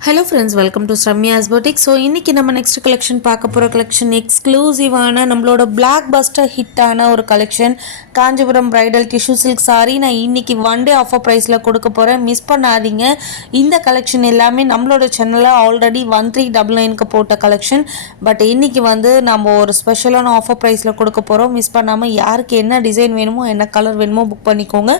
Hello friends welcome to Sramya's boutique so இன்றைக்கி நம்ம next collection பார்க்க போகிற கலெக்ஷன் எக்ஸ்க்ளூசிவான நம்மளோட பிளாக் பஸ்டர் ஹிட்டான ஒரு collection Kanchipuram bridal tissue silk sari நான் இன்றைக்கி ஒன் டே ஆஃபர் ப்ரைஸில் கொடுக்க போகிறேன் மிஸ் பண்ணாதீங்க. இந்த கலெக்ஷன் எல்லாமே நம்மளோட சேனலில் ஆல்ரெடி ஒன் த்ரீ டபுள் நைனுக்கு போட்ட கலெக்ஷன் பட் இன்றைக்கி வந்து நம்ம ஒரு ஸ்பெஷலான ஆஃபர் ப்ரைஸில் கொடுக்க போகிறோம் மிஸ் பண்ணாமல் யாருக்கு என்ன டிசைன் வேணுமோ என்ன கலர் வேணுமோ புக் பண்ணிக்கோங்க.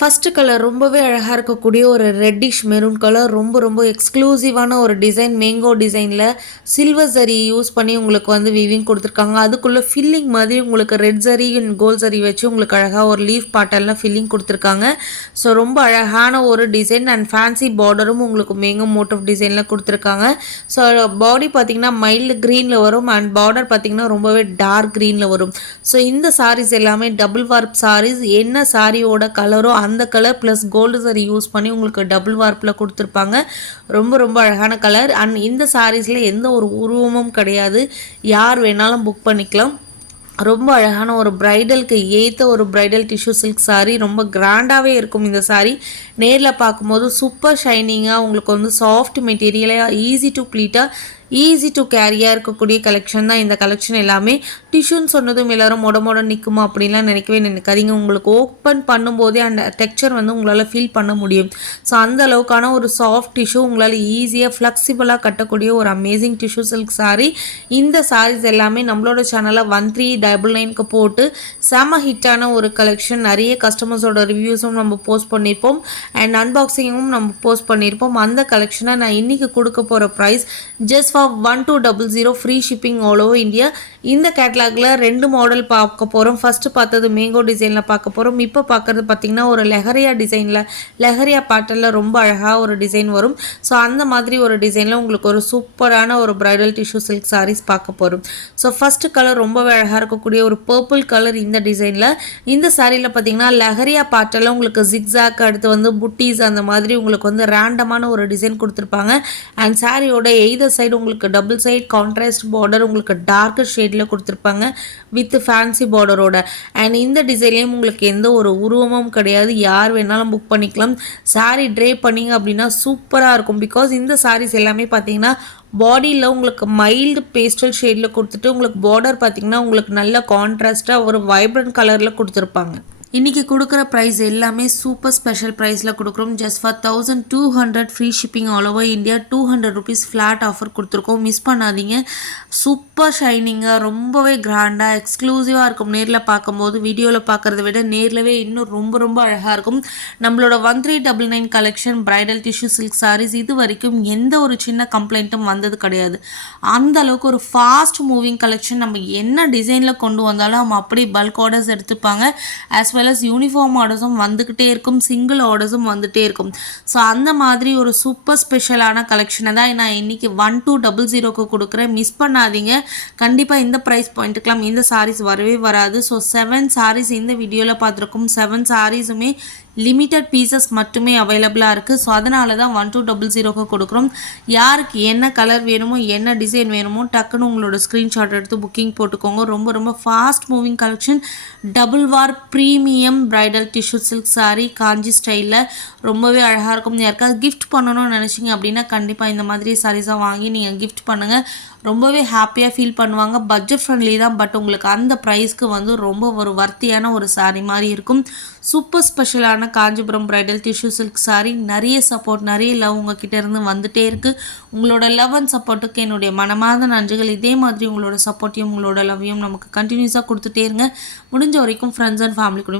ஃபஸ்ட்டு கலர் ரொம்பவே அழகாக இருக்கக்கூடிய ஒரு ரெட்டிஷ் மெரூன் கலர் ரொம்ப ரொம்ப எக்ஸ்க்ளூசிவான ஒரு டிசைன் மேங்கோ டிசைனில் சில்வர் சரி யூஸ் பண்ணி உங்களுக்கு வந்து வீவிங் கொடுத்துருக்காங்க. அதுக்குள்ளே ஃபில்லிங் மாதிரி உங்களுக்கு ரெட் சரி அண்ட் கோல்ட் சரி வச்சு உங்களுக்கு அழகாக ஒரு லீஃப் பாட்டெல்லாம் ஃபில்லிங் கொடுத்துருக்காங்க. ஸோ ரொம்ப அழகான ஒரு டிசைன் அண்ட் ஃபேன்சி பார்டரும் உங்களுக்கு மேங்கோ மோட்டிவ் டிசைனில் கொடுத்துருக்காங்க. ஸோ பாடி பார்த்திங்கன்னா மைல்டு க்ரீனில் வரும் அண்ட் பார்டர் பார்த்திங்கன்னா ரொம்பவே டார்க் க்ரீனில் வரும். ஸோ இந்த சாரீஸ் எல்லாமே டபுள் வார்ப் சாரீஸ் என்ன சாரியோட கலரோ அந்த colour plus gold zari use பண்ணி உங்களுக்கு டபுள் வார்ப்பில் கொடுத்துருப்பாங்க. ரொம்ப ரொம்ப அழகான கலர் அண்ட் இந்த சாரீஸில் எந்த ஒரு உருவமும் கிடையாது. யார் வேணாலும் புக் பண்ணிக்கலாம். ரொம்ப அழகான ஒரு ப்ரைடலுக்கு ஏற்ற ஒரு ப்ரைடல் டிஷ்யூ சில்க் சாரீ ரொம்ப கிராண்டாகவே இருக்கும் இந்த சாரீ நேரில் பார்க்கும்போது சூப்பர் ஷைனிங்காக உங்களுக்கு வந்து சாஃப்ட் மெட்டீரியலாக ஈஸி டு ப்ளீட்டாக ஈஸி டு கேரியாக இருக்கக்கூடிய கலெக்ஷன் தான் இந்த கலெக்ஷன் எல்லாமே. டிஷ்யூன்னு சொன்னதும் எல்லோரும் மொட மொட நிற்குமா அப்படின்லாம் நினைக்கவே நினைக்காதீங்க. உங்களுக்கு ஓப்பன் பண்ணும்போதே அந்த டெக்ஸ்சர் வந்து உங்களால் ஃபீல் பண்ண முடியும். ஸோ அந்த அளவுக்கான ஒரு சாஃப்ட் டிஷ்யூ உங்களால் ஈஸியாக ஃப்ளெக்சிபிளாக கட்டக்கூடிய ஒரு அமேசிங் டிஷ்யூ சில்க் சாரீ இந்த சாரீஸ் எல்லாமே நம்மளோட சேனலில் ஒன் த்ரீ டபுள் நைனுக்கு போட்டு செம ஹிட்டான ஒரு கலெக்ஷன் நிறைய கஸ்டமர்ஸோட ரிவ்யூஸும் நம்ம போஸ்ட் பண்ணியிருப்போம் அண்ட் அன்பாக்சிங்கும் நம்ம போஸ்ட் பண்ணியிருப்போம் அந்த கலெக்ஷனை நான் இன்றைக்கி கொடுக்க போகிற price just off one two double zero free shipping all over India இந்த கேட்லாகில் ரெண்டு மாடல் பார்க்க போகிறோம் ஃபஸ்ட்டு பார்த்தது மேங்கோ டிசைனில் பார்க்க போகிறோம் இப்போ பார்க்குறது பார்த்திங்கன்னா ஒரு லெஹரியா டிசைனில் லெஹரியா பேட்டர்னில் ரொம்ப அழகாக ஒரு டிசைன் வரும். ஸோ அந்த மாதிரி ஒரு டிசைனில் உங்களுக்கு ஒரு சூப்பரான ஒரு ப்ரைடல் டிஷ்யூ சில்க் சாரீஸ் பார்க்க போகிறோம் ஸோ ஃபஸ்ட்டு கலர் ரொம்பவே அழகாக இருக்கக்கூடிய ஒரு பர்பிள் கலர் இந்த டிசைனில் இந்த சாரியில் பார்த்தீங்கன்னா லெஹரியா பாட்டில் உங்களுக்கு ஜிக்ஸாக் அடுத்து வந்து புட்டீஸ் அந்த மாதிரி உங்களுக்கு வந்து ரேண்டமான ஒரு டிசைன் கொடுத்துருப்பாங்க. அண்ட் சாரியோட எய்தர் சைடு உங்களுக்கு உங்களுக்கு டபுள் சைட் கான்ட்ராஸ்ட் பார்டர் உங்களுக்கு டார்க் ஷேடில் கொடுத்துருப்பாங்க வித் ஃபேன்சி பார்டரோட அண்ட் இந்த டிசைன்லேயும் உங்களுக்கு எந்த ஒரு உருவமும் கிடையாது. யார் வேணாலும் புக் பண்ணிக்கலாம். சாரீ ட்ரே பண்ணிங்க அப்படின்னா சூப்பராக இருக்கும். பிகாஸ் இந்த சாரீஸ் எல்லாமே பார்த்தீங்கன்னா பாடியில் உங்களுக்கு மைல்டு பேஸ்டல் ஷேடில் கொடுத்துட்டு உங்களுக்கு பார்டர் பார்த்திங்கன்னா உங்களுக்கு நல்ல கான்ட்ராஸ்ட்டாக ஒரு வைப்ரண்ட் கலரில் கொடுத்துருப்பாங்க. இன்றைக்கி கொடுக்குற ப்ரைஸ் எல்லாமே சூப்பர் ஸ்பெஷல் ப்ரைஸில் கொடுக்குறோம். Just for thousand two hundred free shipping all over India two hundred rupees flat offer கொடுத்துருக்கோம். மிஸ் பண்ணாதீங்க. சூப்பர் ஷைனிங்காக ரொம்பவே கிராண்டாக எக்ஸ்க்ளூசிவாக இருக்கும். நேரில் பார்க்கும்போது வீடியோவில் பார்க்குறத விட நேரிலவே இன்னும் ரொம்ப ரொம்ப அழகாக இருக்கும். நம்மளோட one three double nine collection bridal tissue silk saris இது வரைக்கும் எந்த ஒரு சின்ன கம்ப்ளைண்ட்டும் வந்தது கிடையாது. அந்த அளவுக்கு ஒரு ஃபாஸ்ட் மூவிங் கலெக்ஷன் நம்ம என்ன டிசைனில் கொண்டு வந்தாலும் அவங்க அப்படி பல்க் ஆர்டர்ஸ் எடுத்துப்பாங்க. ஆஸ் வெல் அஸ் யூனிஃபார்ம் ஆர்டர்ஸும் வந்துக்கிட்டே இருக்கும் சிங்கிள் ஆர்டர்ஸும் வந்துகிட்டே இருக்கும். ஸோ அந்த மாதிரி ஒரு சூப்பர் ஸ்பெஷலான கலெக்ஷனை தான் நான் இன்றைக்கி ஒன் டூ டபுள் ஜீரோக்கு கொடுக்குறேன். மிஸ் பண்ணாதீங்க. கண்டிப்பாக இந்த ப்ரைஸ் பாயிண்ட்டுக்கெலாம் இந்த சாரீஸ் வரவே வராது. ஸோ செவன் சாரீஸ் இந்த வீடியோவில் பார்த்துருக்கோம். செவன் சாரீஸுமே லிமிட்டட் பீசஸ் மட்டுமே அவைலபிளாக இருக்குது ஸோ அதனால தான் ஒன் டூ டபுள் ஜீரோக்கு கொடுக்குறோம். யாருக்கு என்ன கலர் வேணுமோ என்ன டிசைன் வேணுமோ டக்குன்னு உங்களோட ஸ்க்ரீன்ஷாட் எடுத்து புக்கிங் போட்டுக்கோங்க. ரொம்ப ரொம்ப fast moving collection double warp premium bridal tissue silk sari Kanchi ஸ்டைலில் ரொம்பவே அழகாக இருக்கும். யாருக்காவது கிஃப்ட் பண்ணணும்னு நினச்சிங்க அப்படின்னா கண்டிப்பாக இந்த மாதிரி சாரீஸாக வாங்கி நீங்கள் கிஃப்ட் பண்ணுங்கள் ரொம்பவே ஹாப்பியாக ஃபீல் பண்ணுவாங்க. பட்ஜெட் ஃப்ரெண்ட்லி தான் பட் உங்களுக்கு அந்த ப்ரைஸ்க்கு வந்து ரொம்ப ஒரு வர்த்தியான ஒரு சாரீ மாதிரி இருக்கும். சூப்பர் ஸ்பெஷலான Kanchipuram bridal tissue silk sari நிறைய சப்போர்ட் நிறைய லவ் உங்ககிட்ட இருந்து வந்துட்டே இருக்குது உங்களோட லவ் அண்ட் சப்போர்ட்டுக்கு என்னுடைய மனமாத நன்றிகள். இதே மாதிரி உங்களோட சப்போர்ட்டையும் உங்களோட லவ்வையும் நமக்கு கண்டினியூஸாக கொடுத்துட்டே இருங்க. முடிஞ்ச வரைக்கும் ஃப்ரெண்ட்ஸ் அண்ட் ஃபேமிலி கூட